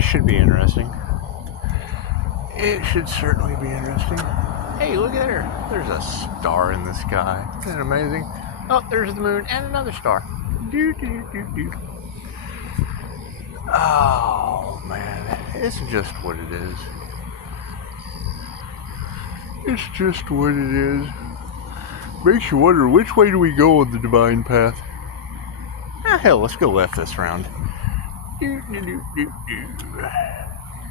It should be interesting. It should certainly be interesting. Hey, look at there. There's a star in the sky. Isn't it amazing? Oh, there's the moon and another star. Do, do, do, do. Oh, man. It's just what it is. It's just what it is. Makes you wonder, which way do we go on the divine path? Ah, hell, let's go left this round. Do, do, do, do, do.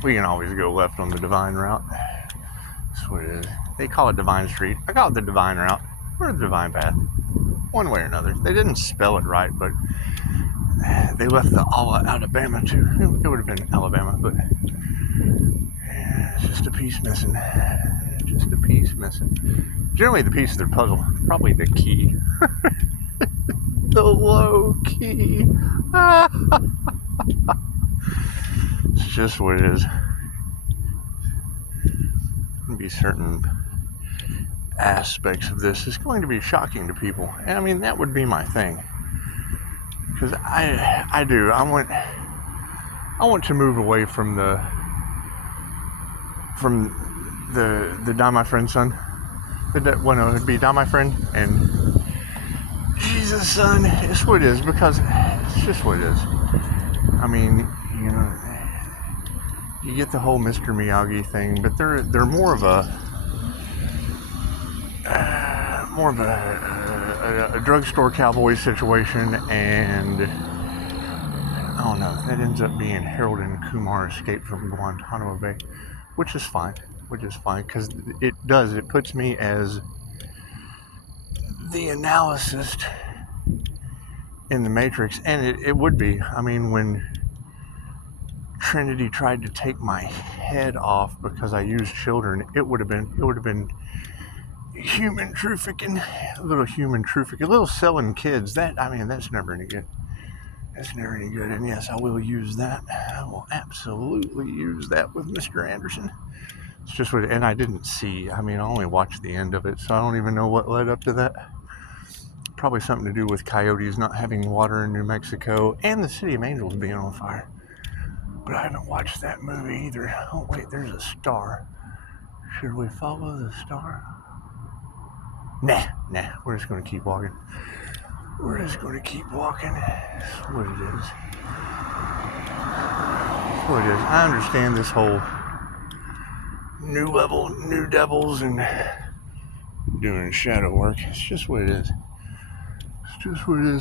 We can always go left on the divine route. That's what it is. They call it Divine Street. I call it the divine route. Or the divine path. One way or another. They didn't spell it right, but they left the Allah Alabama too. It would have been Alabama, but yeah, it's just a piece missing. Just a piece missing. Generally, the piece of their puzzle, probably the key. The low key. It's just what it is. There'll be certain aspects of this is going to be shocking to people, and I mean that would be my thing, because I want to move away from the Die My Friend son. Well, it'd be Die My Friend and Jesus son. It's what it is, because it's just what it is. I mean, you know, you get the whole Mr. Miyagi thing, but they're more of a drugstore cowboy situation, and I don't know, that ends up being Harold and Kumar Escape from Guantanamo Bay, which is fine, because it puts me as the analyst in the Matrix, and it would be. I mean, when Trinity tried to take my head off because I used children, it would have been human trafficking, a little selling kids. That's never any good. That's never any good. And yes, I will use that. I will absolutely use that with Mr. Anderson. It's just what, and I didn't see. I mean, I only watched the end of it, so I don't even know what led up to that. Probably something to do with coyotes not having water in New Mexico and the City of Angels being on fire. But I haven't watched that movie either. Oh wait, there's a star. Should we follow the star? Nah, we're just going to keep walking. That's what it is. That's what it is. I understand this whole new level, new devils, and doing shadow work. It's just what it is.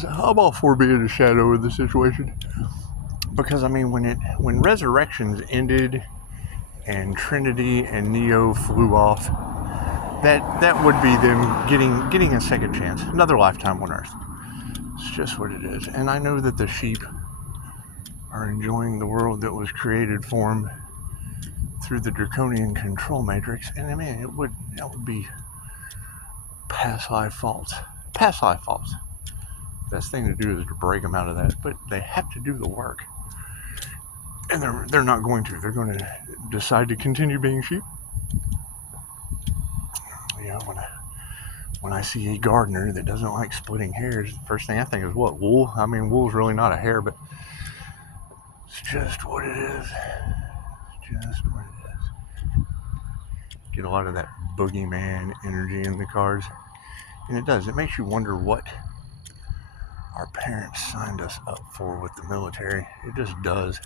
I'm all for being a shadow in the situation. Because, I mean, when Resurrections ended and Trinity and Neo flew off, that would be them getting a second chance, another lifetime on Earth. It's just what it is. And I know that the sheep are enjoying the world that was created for them through the draconian control matrix. And I mean, that would be past life faults. Best thing to do is to break them out of that, but they have to do the work. And they're not going to. They're going to decide to continue being sheep. You know, when I see a gardener that doesn't like splitting hairs, the first thing I think is what? Wool? I mean, wool's really not a hair, but it's just what it is. Get a lot of that boogeyman energy in the cards. And it does. It makes you wonder what our parents signed us up for with the military. It just does.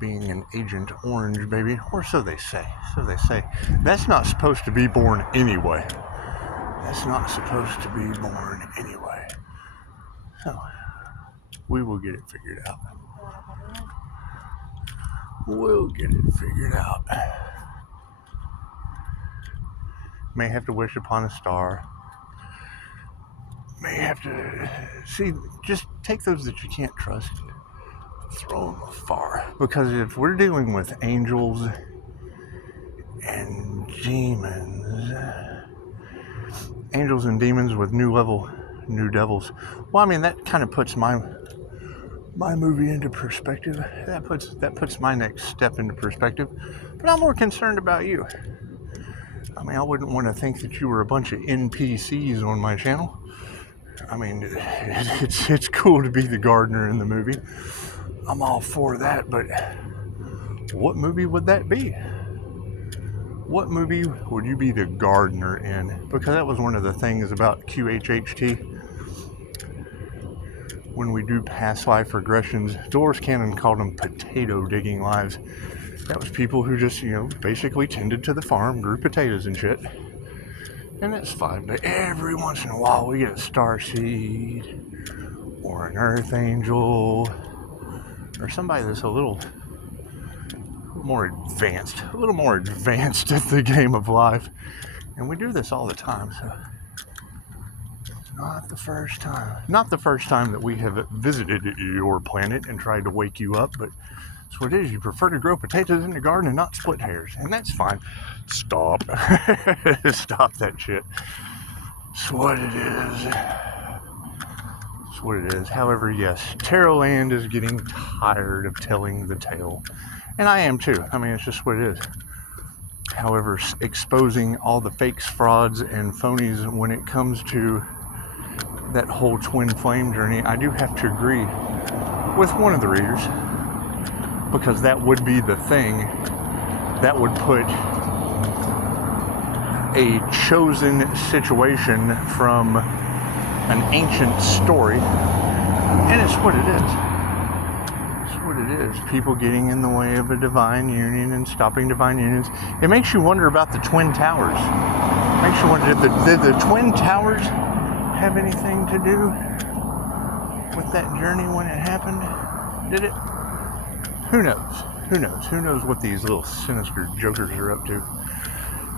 Being an Agent Orange, baby. Or so they say. That's not supposed to be born anyway. So, we will get it figured out. May have to wish upon a star. May have to see, just take those that you can't trust, throw them afar. Because if we're dealing with angels and demons with new devils, well, I mean, that kind of puts my movie into perspective. That puts my next step into perspective. But I'm more concerned about you. I mean, I wouldn't want to think that you were a bunch of NPCs on my channel. I mean, it's cool to be the gardener in the movie. I'm all for that, but What movie would that be? What movie would you be the gardener in? Because that was one of the things about QHHT. When we do past life regressions, Dolores Cannon called them potato digging lives. That was people who just, basically tended to the farm, grew potatoes and shit. And that's fine. But every once in a while we get a starseed or an earth angel or somebody that's a little more advanced at the game of life. And we do this all the time, so it's not the first time that we have visited your planet and tried to wake you up, but that's what it is. You prefer to grow potatoes in the garden and not split hairs, and that's fine. Stop. Stop that shit. It's what it is. It's what it is. However, yes, Tarot Land is getting tired of telling the tale. And I am too. I mean, it's just what it is. However, exposing all the fakes, frauds, and phonies when it comes to that whole twin flame journey, I do have to agree with one of the readers, because that would be the thing that would put a chosen situation from an ancient story, and it's what it is. It is people getting in the way of a divine union and stopping divine unions. It makes you wonder about the Twin Towers. It makes you wonder, did the Twin Towers have anything to do with that journey when it happened? Did it? Who knows? Who knows what these little sinister jokers are up to?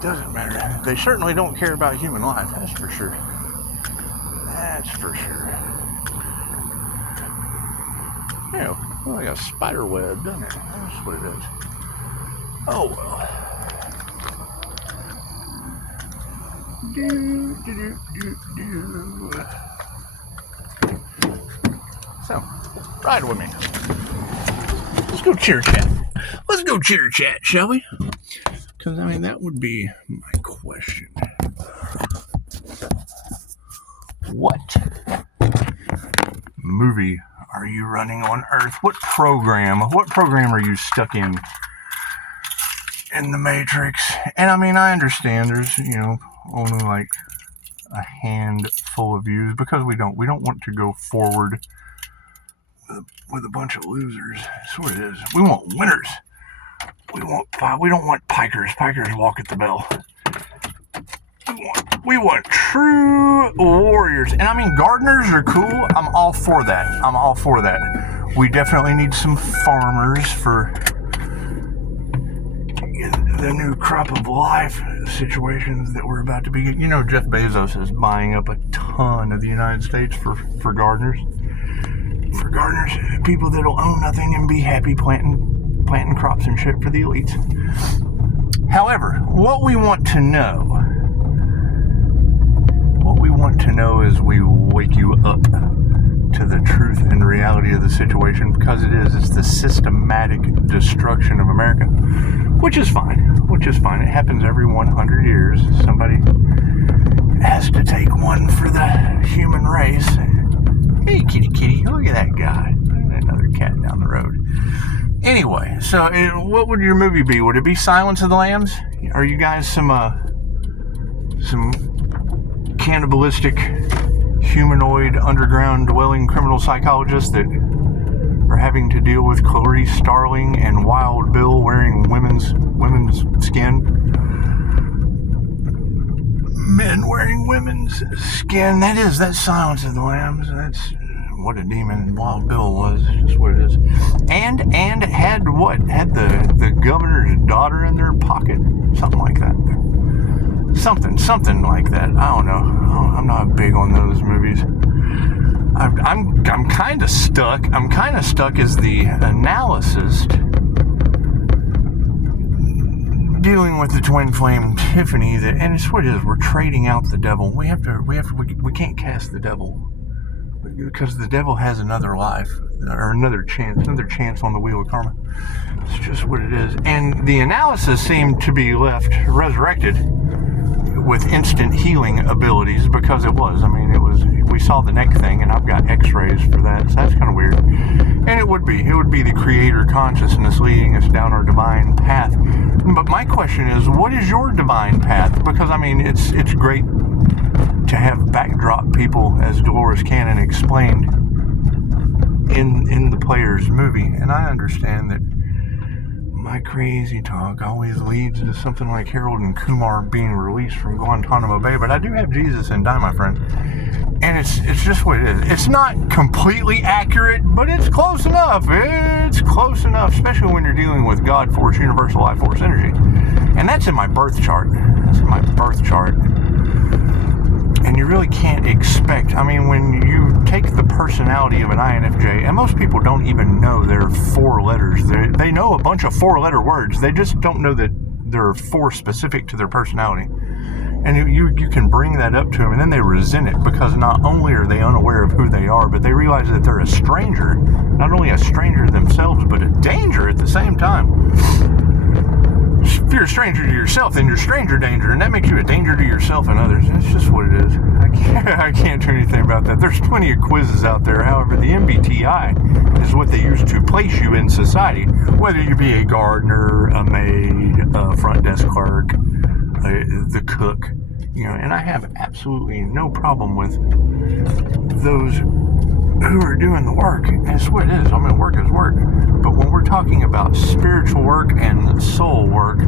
Doesn't matter. They certainly don't care about human life, that's for sure. That's for sure. Like a spider web, doesn't it? That's what it is. Oh well. So, ride with me. Let's go chitter chat. Let's go chitter chat, shall we? Because that would be my question. What movie are you running on Earth? What program are you stuck in the Matrix? And I understand there's, only like a handful of views, because we don't want to go forward with a bunch of losers. That's what it is. We want winners. We don't want pikers. Pikers walk at the bell. We want true warriors. And gardeners are cool. I'm all for that. We definitely need some farmers for the new crop of life situations that we're about to be getting. Jeff Bezos is buying up a ton of the United States for gardeners. For gardeners, people that'll own nothing and be happy planting crops and shit for the elites. However, what we want to know is we wake you up to the truth and reality of the situation, because it's the systematic destruction of America, which is fine. It happens every 100 years. Somebody has to take one for the human race. Hey, kitty, look at that guy. Another cat down the road. Anyway, so what would your movie be? Would it be Silence of the Lambs? Are you guys some cannibalistic, humanoid, underground dwelling criminal psychologists that are having to deal with Clarice Starling and Wild Bill wearing women's skin? Men wearing women's skin. That's Silence of the Lambs. That's what a demon Wild Bill was. That's what it is. And had the governor's daughter in their pocket, something like that. Something like that. I don't know. I'm not big on those movies. I'm kind of stuck. I'm kind of stuck as the analyst, dealing with the twin flame Tiffany. And it's what it is. We're trading out the devil. We can't cast the devil, because the devil has another life, or another chance on the wheel of karma. It's just what it is. And the analysis seemed to be left resurrected with instant healing abilities, because we saw the neck thing, and I've got x-rays for that, so that's kind of weird. And it It would be the creator consciousness leading us down our divine path. But my question is, what is your divine path? Because, I mean, it's great to have backdrop people, as Dolores Cannon explained in the Players movie. And I understand that my crazy talk always leads to something like Harold and Kumar being released from Guantanamo Bay. But I do have Jesus and Die, my friend. And it's just what it is. It's not completely accurate, but it's close enough. It's close enough, especially when you're dealing with God Force, Universal Life Force Energy. And that's in my birth chart. That's in my birth chart. And you really can't expect, I mean, when you take the personality of an INFJ, and most people don't even know there are 4 letters. They know a bunch of 4-letter words. They just don't know that there are 4 specific to their personality. And you can bring that up to them, and then they resent it because not only are they unaware of who they are, but they realize that they're a stranger. Not only a stranger to themselves, but a danger at the same time. If you're a stranger to yourself, then you're stranger danger, and that makes you a danger to yourself and others. That's just what it is. I can't do anything about that. There's plenty of quizzes out there. However, the MBTI is what they use to place you in society, whether you be a gardener, a maid, a front desk clerk, the cook, and I have absolutely no problem with those who are doing the work. That's what it is. I mean, work is work. But when we're talking about spiritual work and soul work,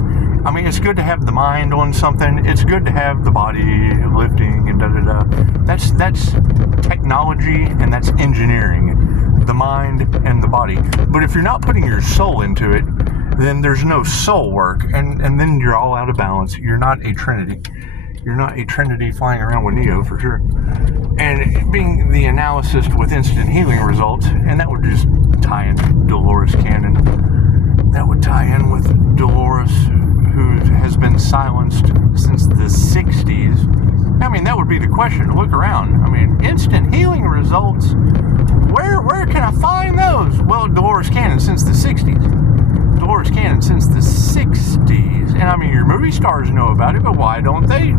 I mean, it's good to have the mind on something. It's good to have the body lifting and da-da-da. That's technology and that's engineering, the mind and the body. But if you're not putting your soul into it, then there's no soul work, and then you're all out of balance. You're not a trinity. You're not a trinity flying around with Neo, for sure. And being the analyst with instant healing results, and that would just tie in Dolores Cannon. That would tie in with Dolores, who has been silenced since the 60s. I mean, that would be the question. Look around. I mean, instant healing results. Where can I find those? Well, Dolores Cannon since the 60s. Dolores Cannon since the 60s. And I mean, your movie stars know about it, but why don't they?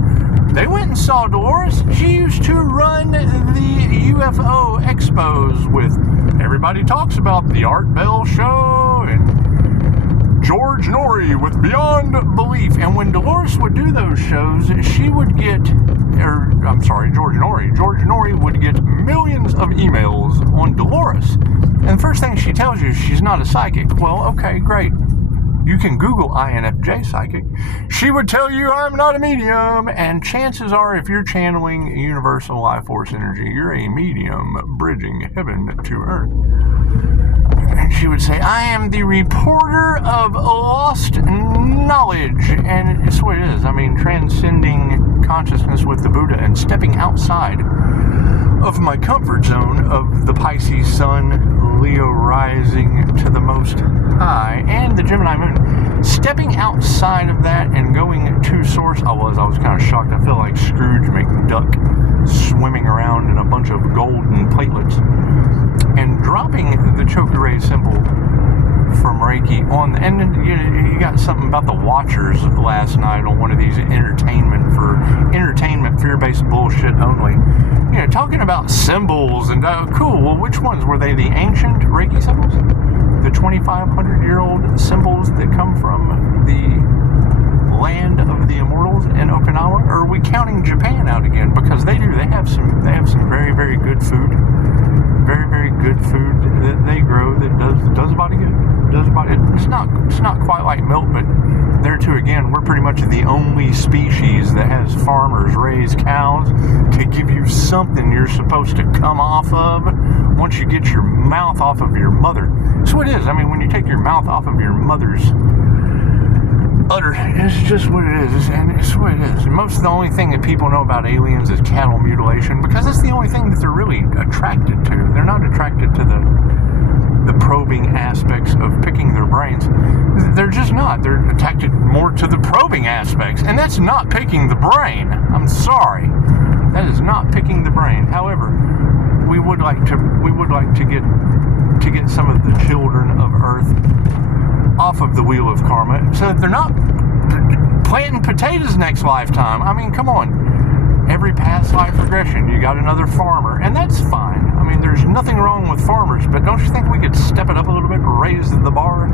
They went and saw Dolores. She used to run the UFO expos with, everybody talks about the Art Bell Show and George Norrie with Beyond Belief. And when Dolores would do those shows, she would get, George Norrie would get millions of emails on Dolores. And the first thing she tells you is she's not a psychic. Well, okay, great. You can Google INFJ psychic. She would tell you I'm not a medium. And chances are, if you're channeling universal life force energy, you're a medium bridging heaven to earth. And she would say, I am the reporter of lost knowledge. And it's what it is. I mean, transcending consciousness with the Buddha and stepping outside of my comfort zone of the Pisces Sun, Leo rising to the Most High, and the Gemini Moon. Stepping outside of that and going to Source, I was kind of shocked. I feel like Scrooge McDuck swimming around in a bunch of golden platelets and dropping the Chokurei symbol from Reiki on, and then you got something about the Watchers last night on one of these entertainment fear-based bullshit only. Talking about symbols and cool. Well, which ones were they? The ancient Reiki symbols, the 2,500-year-old symbols that come from the land of the immortals in Okinawa? Or are we counting Japan out again? Because they have some very, very good food. Very, very good food that they grow that does a body good. It's not quite like milk, but there too again, we're pretty much the only species that has farmers raise cows to give you something you're supposed to come off of once you get your mouth off of your mother. That's what it is. I mean, when you take your mouth off of your mother's udder, it's just what it is, and it's what it is. And most of the only thing that people know about aliens is cattle mutilation, because that's the only thing that they're really attracted to. They're not attracted to the probing aspects of picking their brains. They're just not. They're attracted more to the probing aspects, and that's not picking the brain. I'm sorry, that is not picking the brain. However, we would like to get some of the children of Earth off of the wheel of karma, so that they're not planting potatoes next lifetime. I mean, come on. Every past life regression, you got another farmer, and that's fine. I mean, mean, there's nothing wrong with farmers, but don't you think we could step it up a little bit, raise the bar?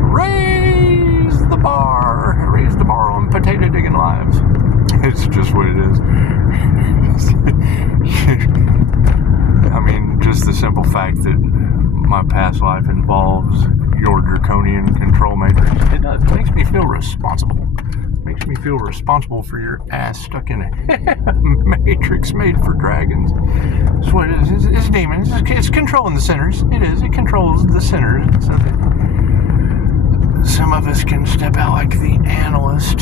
Raise the bar! Raise the bar on potato digging lives. It's just what it is. I mean, just the simple fact that my past life involves your draconian control matrix, it does. It makes me feel responsible. It makes me feel responsible for your ass stuck in a matrix made for dragons. That's what it is. It's demons. It's controlling the sinners. It is. It controls the sinners. So that some of us can step out like the analyst.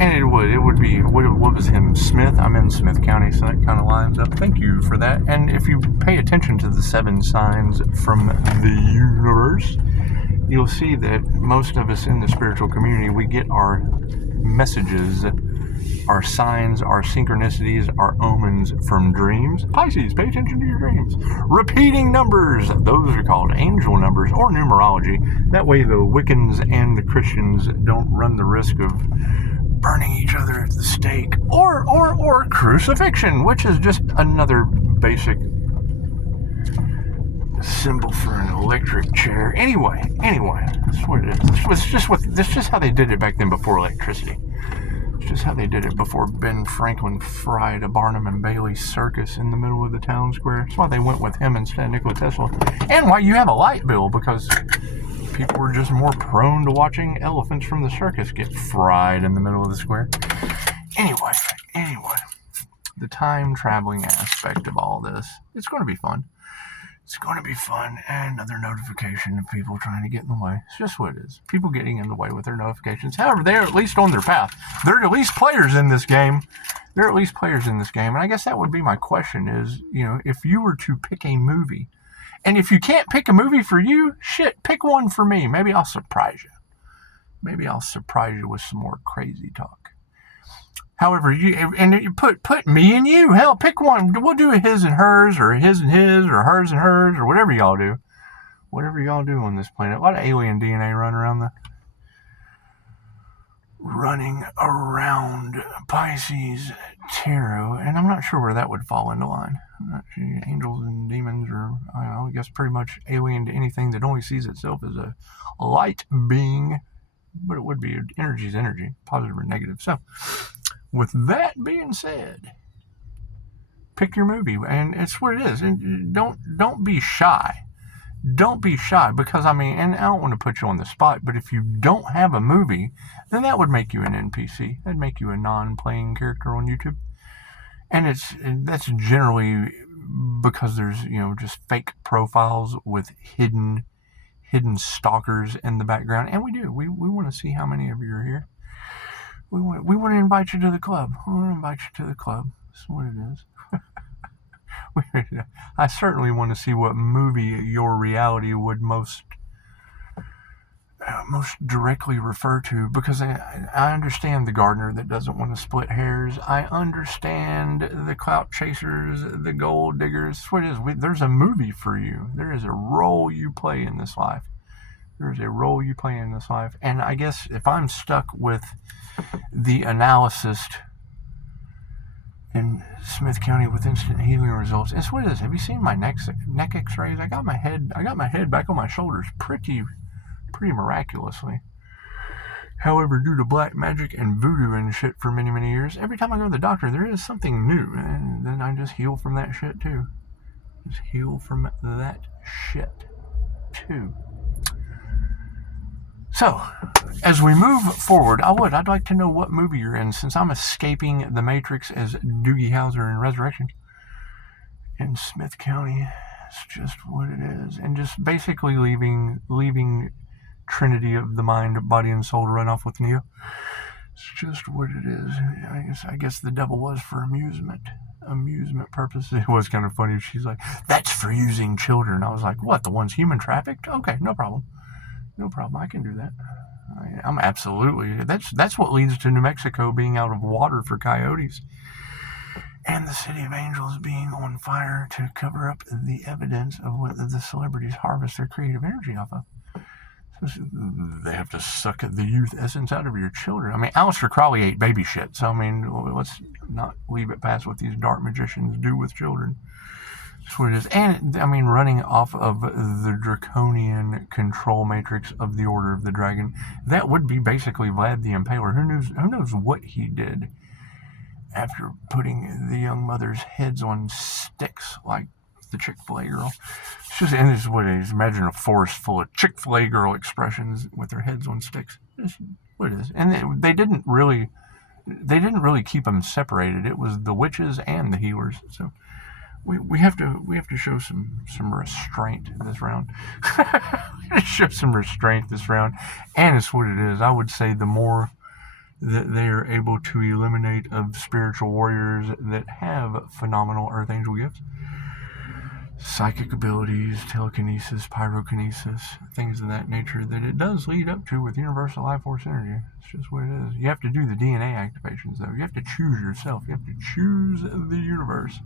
And it would be, what was him, Smith? I'm in Smith County, so that kind of lines up. Thank you for that. And if you pay attention to the 7 signs from the universe, you'll see that most of us in the spiritual community, we get our messages, our signs, our synchronicities, our omens from dreams. Pisces, pay attention to your dreams. Repeating numbers, those are called angel numbers or numerology. That way the Wiccans and the Christians don't run the risk of burning each other at the stake, or crucifixion, which is just another basic symbol for an electric chair. Anyway, that's what it is. That's just how they did it back then before electricity. It's just how they did it before Ben Franklin fried a Barnum and Bailey circus in the middle of the town square. That's why they went with him instead of Nikola Tesla. And why you have a light bill, because people were just more prone to watching elephants from the circus get fried in the middle of the square. Anyway, the time traveling aspect of all this, it's going to be fun. It's going to be fun. And another notification of people trying to get in the way. It's just what it is. People getting in the way with their notifications. However, they're at least on their path. They're at least players in this game. And I guess that would be my question is, if you were to pick a movie, and if you can't pick a movie for you, shit, pick one for me. Maybe I'll surprise you. Maybe I'll surprise you with some more crazy talk. However, you put me and you. Hell, pick one. We'll do a his and hers, or his and his, or hers and hers, or whatever y'all do. Whatever y'all do on this planet. A lot of alien DNA running around Pisces tarot, and I'm not sure where that would fall into line. I'm not sure. Angels and demons, or I guess pretty much alien to anything that only sees itself as a light being, but it would be energy is energy, positive or negative. So, with that being said, pick your movie, and it's what it is. And don't be shy. Don't be shy, because and I don't want to put you on the spot, but if you don't have a movie, then that would make you an NPC. That'd make you a non-playing character on YouTube. And that's generally because there's, just fake profiles with hidden stalkers in the background. And we do. We want to see how many of you are here. We want to invite you to the club. That's what it is. I certainly want to see what movie your reality would most directly refer to, because I understand the gardener that doesn't want to split hairs. I understand the clout chasers, the gold diggers. What it is, there's a movie for you. There is a role you play in this life. And I guess if I'm stuck with the analysis in Smith County with instant healing results, it's what it is. Have you seen my neck X-rays? I got my head back on my shoulders pretty miraculously. However, due to black magic and voodoo and shit for many, many years, every time I go to the doctor, there is something new, and then I just heal from that shit too. So, as we move forward, I'd like to know what movie you're in, since I'm escaping the Matrix as Doogie Howser in Resurrection in Smith County. It's just what it is, and just basically leaving Trinity of the mind, body, and soul to run off with Neo. It's just what it is. I guess the devil was for amusement purposes. It was kind of funny. She's like, "That's for using children." I was like, "What? The ones human trafficked? Okay, no problem. I can do that." I'm absolutely. That's what leads to New Mexico being out of water for coyotes, and the City of Angels being on fire to cover up the evidence of what the celebrities harvest their creative energy off of. They have to suck the youth essence out of your children. Aleister Crowley ate baby shit, so let's not leave it past what these dark magicians do with children. That's what it is. And, I mean, running off of the draconian control matrix of the Order of the Dragon, that would be basically Vlad the Impaler. Who knows what he did after putting the young mothers' heads on sticks like the Chick-fil-A girl. It's just, and this is what it is. Imagine a forest full of Chick-fil-A girl expressions with their heads on sticks. That's what it is. And they didn't really keep them separated. It was the witches and the healers. So we have to show some restraint this round. Show some restraint this round, and it's what it is. I would say the more that they are able to eliminate of spiritual warriors that have phenomenal Earth Angel gifts, psychic abilities, telekinesis, pyrokinesis, things of that nature, that it does lead up to with universal life force energy. It's just what it is. You have to do the DNA activations, though. You have to choose yourself. You have to choose the universe.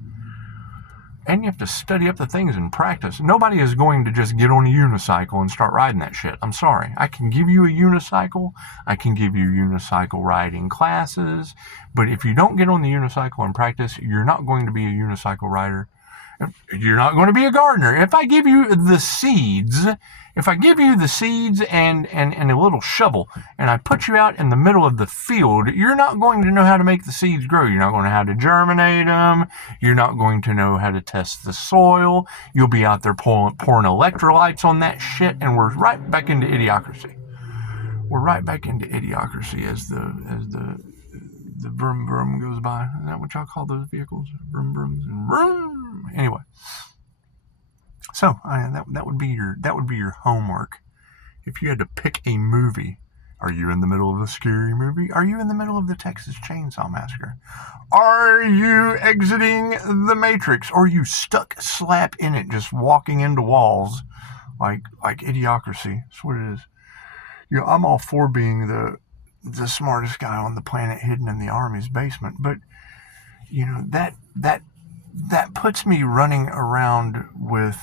And you have to study up the things and practice. Nobody is going to just get on a unicycle and start riding that shit. I'm sorry. I can give you a unicycle. I can give you unicycle riding classes. But if you don't get on the unicycle and practice, you're not going to be a unicycle rider. You're not going to be a gardener. If I give you the seeds, and a little shovel, and I put you out in the middle of the field, you're not going to know how to make the seeds grow. You're not going to know how to germinate them. You're not going to know how to test the soil. You'll be out there pouring electrolytes on that shit, and we're right back into idiocracy. We're right back into idiocracy as the vroom vroom goes by. Is that what y'all call those vehicles? Vroom vrooms and vroom. Anyway, so that would be your homework. If you had to pick a movie, are you in the middle of a scary movie? Are you in the middle of the Texas Chainsaw Massacre? Are you exiting the Matrix? Or are you stuck slap in it, just walking into walls like idiocracy? That's what it is. You know, I'm all for being the smartest guy on the planet hidden in the Army's basement, but you know, that puts me running around with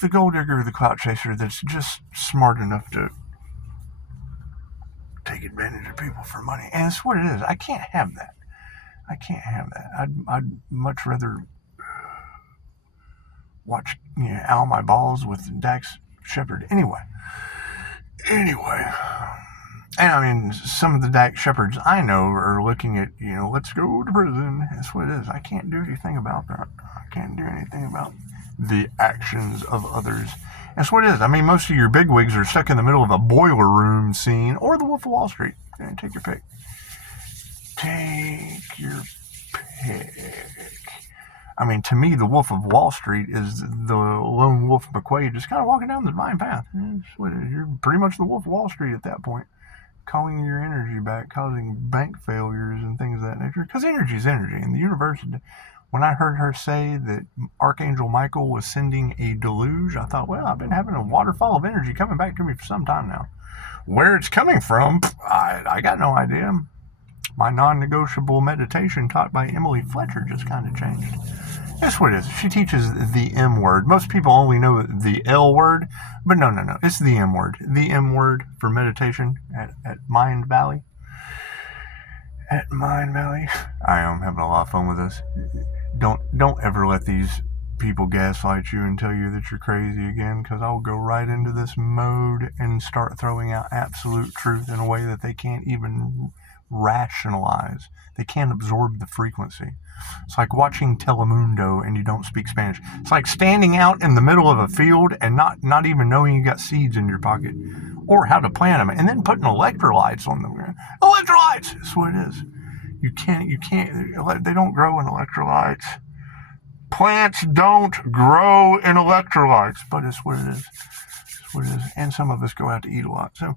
the gold digger, the clout chaser that's just smart enough to take advantage of people for money. And it's what it is. I can't have that. I'd much rather watch, Owl My Balls with Dax Shepard. Anyway. And I mean, some of the Dax Shepards I know are looking at, let's go to prison. That's what it is. I can't do anything about that. I can't do anything about the actions of others. That's what it is. I mean, most of your bigwigs are stuck in the middle of a boiler room scene or the Wolf of Wall Street. Take your pick. I mean, to me, the Wolf of Wall Street is the lone wolf McQuaid just kind of walking down the divine path. You're pretty much the Wolf of Wall Street at that point, calling your energy back, causing bank failures and things of that nature. Because energy is energy. And the universe, when I heard her say that Archangel Michael was sending a deluge, I thought, well, I've been having a waterfall of energy coming back to me for some time now. Where it's coming from, I got no idea. My non-negotiable meditation taught by Emily Fletcher just kind of changed. That's what it is. She teaches the M word. Most people only know the L word, but no. It's the M word. The M word for meditation at Mind Valley. At Mind Valley. I am having a lot of fun with this. Don't ever let these people gaslight you and tell you that you're crazy again, because I'll go right into this mode and start throwing out absolute truth in a way that they can't even rationalize. They can't absorb the frequency. It's like watching Telemundo and you don't speak Spanish. It's like standing out in the middle of a field and not even knowing you got seeds in your pocket or how to plant them, and then putting electrolytes on them. Electrolytes! That's what it is. You can't, they don't grow in electrolytes. Plants don't grow in electrolytes, but it's what it is. It's what it is. And some of us go out to eat a lot, so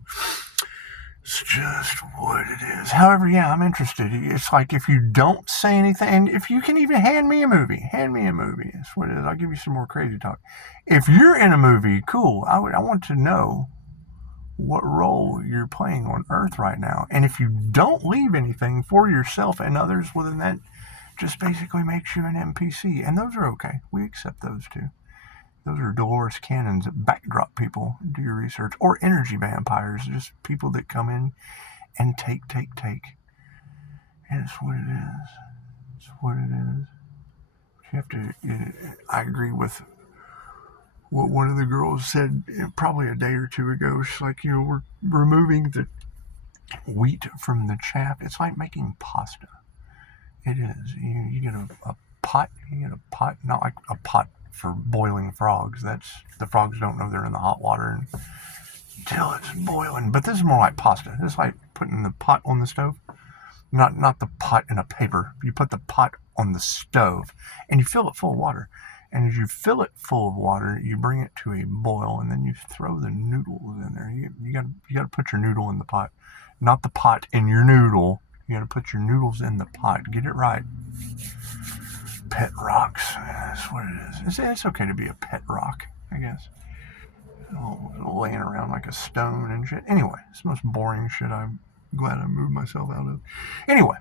it's just what it is. However, yeah, I'm interested. It's like, if you don't say anything, and if you can even hand me a movie. That's what it is. I'll give you some more crazy talk. If you're in a movie, cool. I want to know what role you're playing on Earth right now. And if you don't leave anything for yourself and others, well, then that just basically makes you an NPC. And those are okay. We accept those too. Those are Dolores Cannon's backdrop people. Do your research. Or energy vampires. Just people that come in and take. It's what it is. It's what it is. You have to. I agree with what one of the girls said probably a day or two ago. She's like, we're removing the wheat from the chaff. It's like making pasta. It is. You get a pot. You get a pot, not like a pot for boiling frogs. The frogs don't know they're in the hot water until it's boiling. But this is more like pasta. This is like putting the pot on the stove. Not the pot in a paper. You put the pot on the stove and you fill it full of water. And as you fill it full of water, you bring it to a boil, and then you throw the noodles in there. You got to put your noodle in the pot, not the pot in your noodle. You got to put your noodles in the pot. Get it right. Pet rocks. That's what it is. It's okay to be a pet rock, I guess. Laying around like a stone and shit. Anyway, it's the most boring shit I'm glad I moved myself out of. Anyway,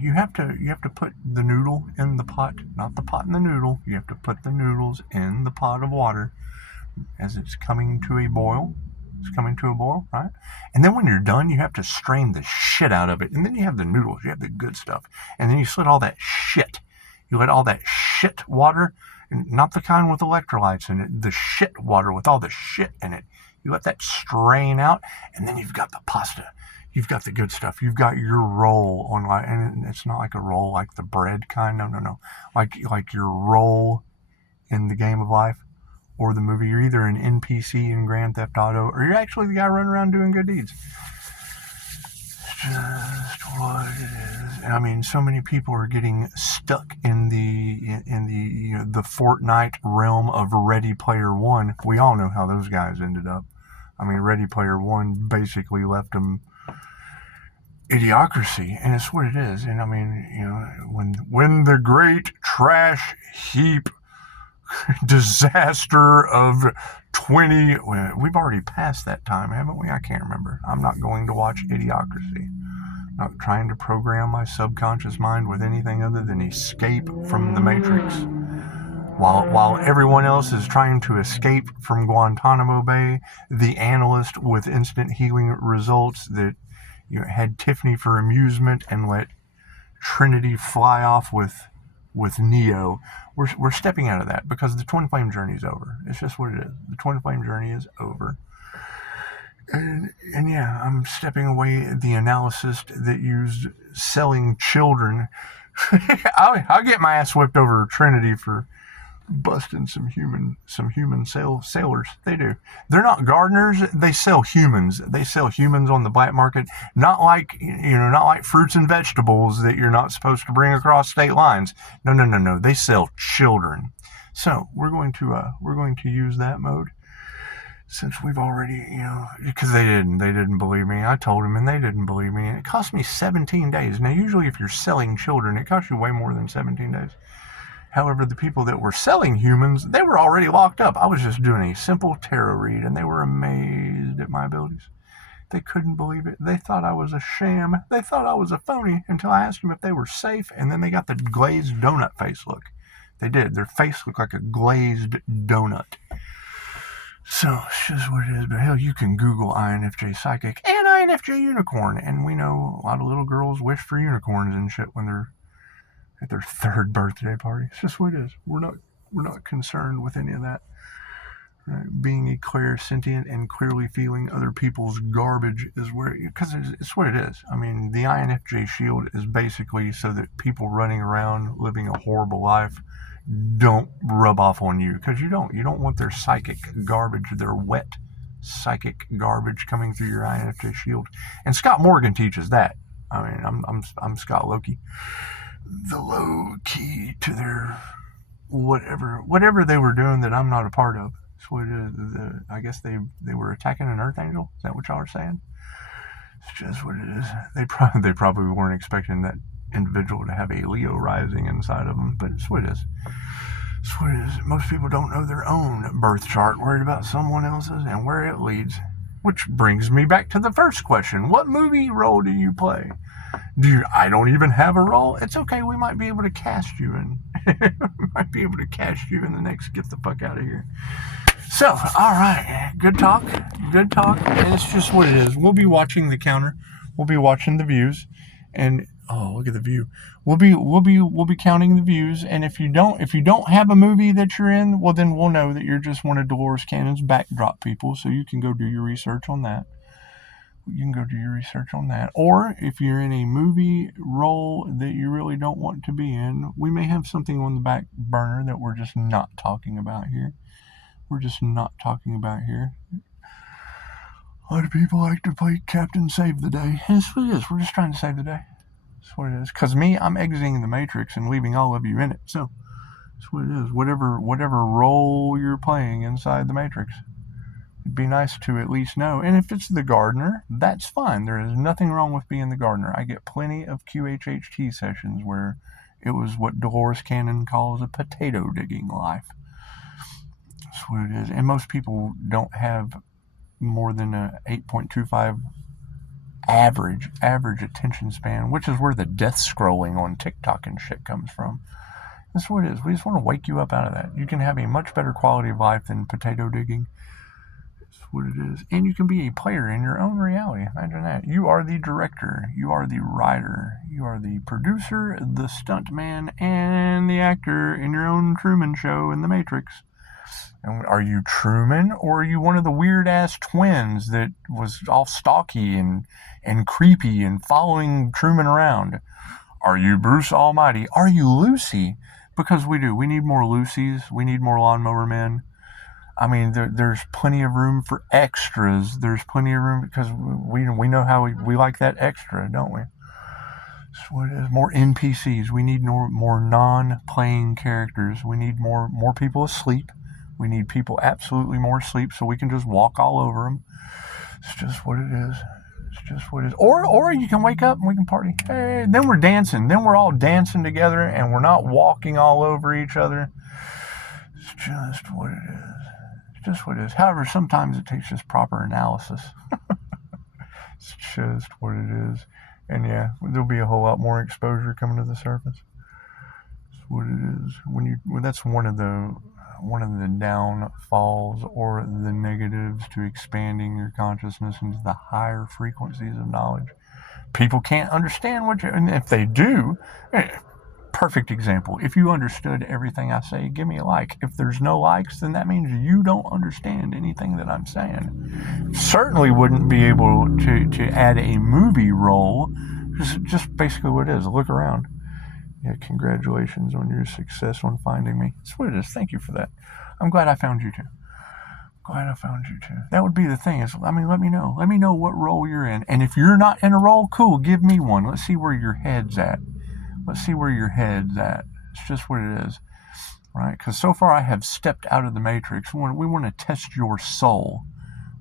you have to put the noodle in the pot, not the pot in the noodle. You have to put the noodles in the pot of water as it's coming to a boil. It's coming to a boil, right? And then when you're done, you have to strain the shit out of it. And then you have the noodles. You have the good stuff. And then you let all that shit. You let all that shit water, not the kind with electrolytes in it, the shit water with all the shit in it. You let that strain out, and then you've got the pasta. You've got the good stuff. You've got your roll on, and it's not like a roll like the bread kind. No. Like your roll in the game of life or the movie. You're either an NPC in Grand Theft Auto, or you're actually the guy running around doing good deeds. It's just what it is. I mean, so many people are getting stuck in the Fortnite realm of Ready Player One. We all know how those guys ended up. I mean, Ready Player One basically left them idiocracy, and it's what it is. And I mean, when the great trash heap disaster of 20, we've already passed that time, haven't we? I can't remember. I'm not going to watch Idiocracy. Not trying to program my subconscious mind with anything other than escape from the Matrix. While everyone else is trying to escape from Guantanamo Bay, the analyst with instant healing results that had Tiffany for amusement and let Trinity fly off with Neo. We're stepping out of that because the twin flame journey is over. It's just what it is. The twin flame journey is over. And yeah, I'm stepping away the analyst that used selling children. I'll get my ass whipped over Trinity for busting some human sailors. They do. They're not gardeners. They sell humans. They sell humans on the black market. Not like fruits and vegetables that you're not supposed to bring across state lines. No. They sell children. So we're going to use that mode. Since we've already, because they didn't believe me. I told them and they didn't believe me. And it cost me 17 days. Now, usually if you're selling children, it costs you way more than 17 days. However, the people that were selling humans, they were already locked up. I was just doing a simple tarot read, and they were amazed at my abilities. They couldn't believe it. They thought I was a sham. They thought I was a phony until I asked them if they were safe, and then they got the glazed donut face look. They did. Their face looked like a glazed donut. So, it's just what it is. But hell, you can Google INFJ Psychic and INFJ Unicorn, and we know a lot of little girls wish for unicorns and shit when they're at their third birthday party. It's just what it is. We're not concerned with any of that. Right? Being a clairsentient and clearly feeling other people's garbage is because it's what it is. I mean, the INFJ shield is basically so that people running around living a horrible life don't rub off on you, because you don't want their psychic garbage, their wet psychic garbage coming through your INFJ shield. And Scott Morgan teaches that. I mean, I'm Scott Loki. The low key to their whatever they were doing that I'm not a part of. That's what it is. I guess they were attacking an Earth Angel. Is that what y'all are saying? It's just what it is. They probably weren't expecting that individual to have a Leo rising inside of them, but it's what it is. It's what it is. Most people don't know their own birth chart, worried about someone else's and where it leads. Which brings me back to the first question. What movie role do you play? I don't even have a role. It's okay. We might be able to cast you in. Might be able to cast you in the next Get the Fuck Out of Here. So, all right. Good talk. And it's just what it is. We'll be watching the counter. We'll be watching the views. And Oh, look at the view. We'll be counting the views, and if you don't have a movie that you're in, well then we'll know that you're just one of Dolores Cannon's backdrop people, so you can go do your research on that. Or if you're in a movie role that you really don't want to be in, we may have something on the back burner that we're just not talking about here. A lot of people like to play Captain Save the Day. And that's what it is. We're just trying to save the day. That's what it is. Because me, I'm exiting the Matrix and leaving all of you in it. So that's what it is. Whatever role you're playing inside the Matrix, it'd be nice to at least know. And if it's the gardener, that's fine. There is nothing wrong with being the gardener. I get plenty of QHHT sessions where it was what Dolores Cannon calls a potato digging life. That's what it is. And most people don't have more than a 8.25 average attention span, which is where the death scrolling on TikTok and shit comes from. That's what it is. We just want to wake you up out of that. You can have a much better quality of life than potato digging. That's what it is. And you can be a player in your own reality. Imagine that. You are the director. You are the writer. You are the producer, the stuntman, and the actor in your own Truman Show in The Matrix. And are you Truman, or are you one of the weird-ass twins that was all stalky and creepy and following Truman around? Are you Bruce Almighty? Are you Lucy? Because we do. We need more Lucys. We need more lawnmower men. I mean, there's plenty of room for extras. There's plenty of room because we know how we like that extra, don't we? That's what it is. More NPCs. We need more non-playing characters. We need more people asleep. We need people absolutely more asleep so we can just walk all over them. It's just what it is. Or you can wake up and we can party. Hey, then we're dancing. Then we're all dancing together and we're not walking all over each other. It's just what it is. However, sometimes it takes just proper analysis. It's just what it is. And yeah, there'll be a whole lot more exposure coming to the surface. That's what it is. That's one of the downfalls or the negatives to expanding your consciousness into the higher frequencies of knowledge. People can't understand and if they do, perfect example. If you understood everything I say, give me a like. If there's no likes, then that means you don't understand anything that I'm saying. Certainly wouldn't be able to add a movie role. Just basically what it is. Look around. Yeah, congratulations on your success on finding me. That's what it is. Thank you for that. I'm glad I found you too. That would be the thing. Let me know. Let me know what role you're in. And if you're not in a role, cool, give me one. Let's see where your head's at. It's just what it is. Right? Because so far I have stepped out of the Matrix. We want to test your soul.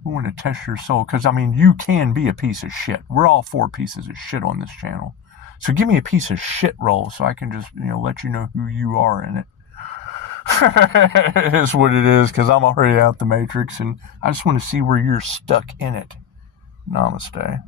Because, I mean, you can be a piece of shit. We're all 4 pieces of shit on this channel. So give me a piece of shit role so I can just, let you know who you are in it. It's what it is, because I'm already out the Matrix, and I just want to see where you're stuck in it. Namaste.